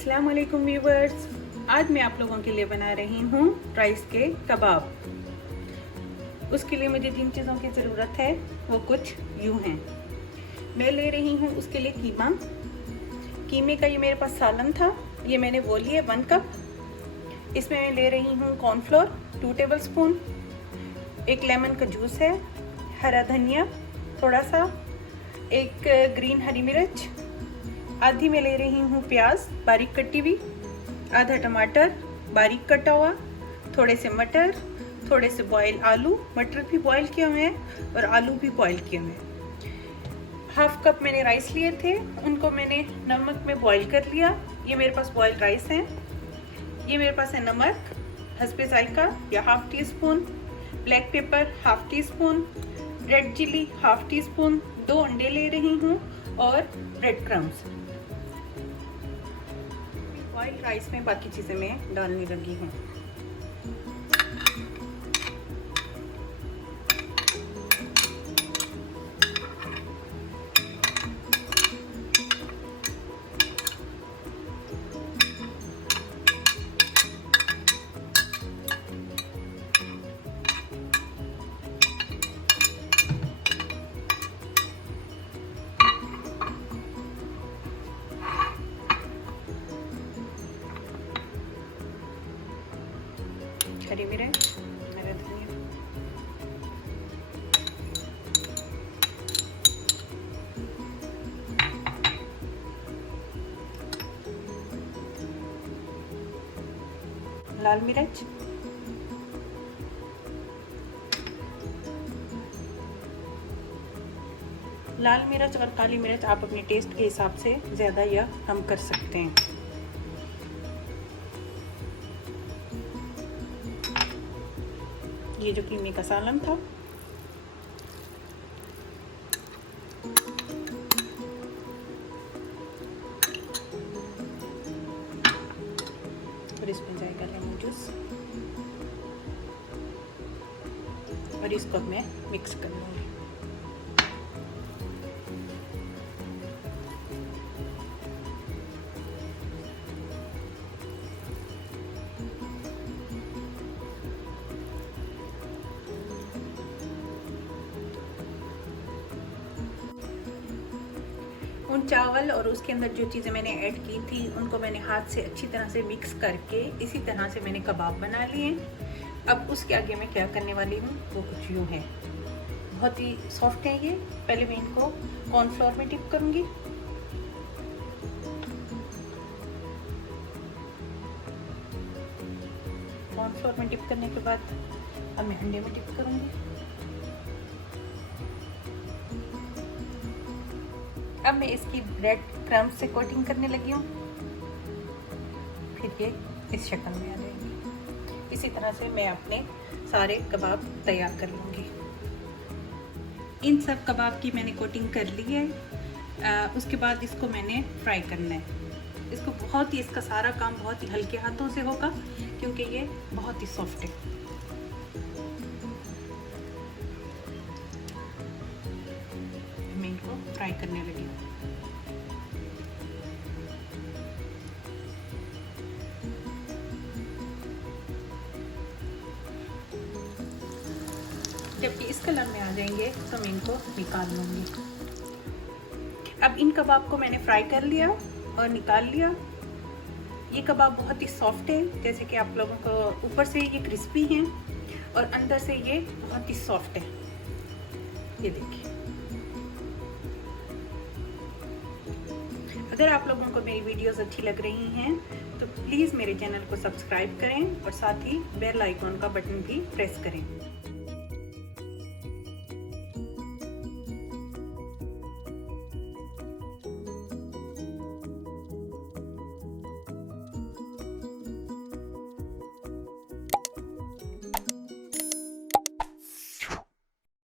अस्सलाम वालेकुम व्यूवर्स, आज मैं आप लोगों के लिए बना रही हूँ राइस के कबाब। उसके लिए मुझे जिन चीज़ों की ज़रूरत है वो कुछ यूँ हैं। मैं ले रही हूँ उसके लिए कीमा। कीमे का ये मेरे पास सालन था, ये मैंने वो लिए 1 कप। इसमें मैं ले रही हूँ कॉर्नफ्लोर 2 टेबल स्पून, एक लेमन का जूस है, हरा धनिया थोड़ा सा, एक ग्रीन हरी मिर्च, आधी में ले रही हूँ प्याज बारीक कटी हुई, आधा टमाटर बारीक कटा हुआ, थोड़े से मटर, थोड़े से बॉयल आलू, मटर भी बॉयल किए हुए हैं और आलू भी बॉयल किए हुए हैं। हाफ कप मैंने राइस लिए थे, उनको मैंने नमक में बॉयल कर लिया। ये मेरे पास बॉयल राइस हैं। ये मेरे पास है नमक हस्बे जायका या half teaspoon, black pepper half teaspoon, red chilli half teaspoon, 2 अंडे ले रही हूँ और ब्रेड क्रम्स। बॉइल राइस में बाकी चीज़ें मैं डालने लगी हूँ। हरी मिर्च, हरा धनिया, लाल मिर्च, लाल मिर्च और काली मिर्च आप अपने टेस्ट के हिसाब से ज़्यादा या कम कर सकते हैं। ये जो कीमे का सालन था, और इसमें जाएगा लेमन जूस और इसको मैं मिक्स कर लूँगी। उन चावल और उसके अंदर जो चीज़ें मैंने ऐड की थी उनको मैंने हाथ से अच्छी तरह से मिक्स करके इसी तरह से मैंने कबाब बना लिए। अब उसके आगे मैं क्या करने वाली हूँ वो कुछ यूँ है। बहुत ही सॉफ्ट है ये। पहले मैं इनको कॉर्नफ्लोर में डिप करूँगी, कॉर्नफ्लोर में डिप करने के बाद अब मैं अंडे में डिप करूँगी। अब मैं इसकी ब्रेड क्रम्स से कोटिंग करने लगी हूँ, फिर ये इस शक्ल में आ जाएगी। इसी तरह से मैं अपने सारे कबाब तैयार कर लूँगी। इन सब कबाब की मैंने कोटिंग कर ली है। उसके बाद इसको मैंने फ्राई करना है। इसका सारा काम बहुत ही हल्के हाथों से होगा क्योंकि ये बहुत ही सॉफ्ट है। मैं इनको फ्राई करने लगी हूँ। जब इस कलर में आ जाएंगे तो मैं इनको निकाल लूँगी। अब इन कबाब को मैंने फ्राई कर लिया और निकाल लिया। ये कबाब बहुत ही सॉफ्ट है, जैसे कि आप लोगों को ऊपर से ये क्रिस्पी हैं और अंदर से ये बहुत ही सॉफ्ट है। ये देखिए। अगर आप लोगों को मेरी वीडियोस अच्छी लग रही हैं तो प्लीज़ मेरे चैनल को सब्सक्राइब करें और साथ ही बेल आइकॉन का बटन भी प्रेस करें।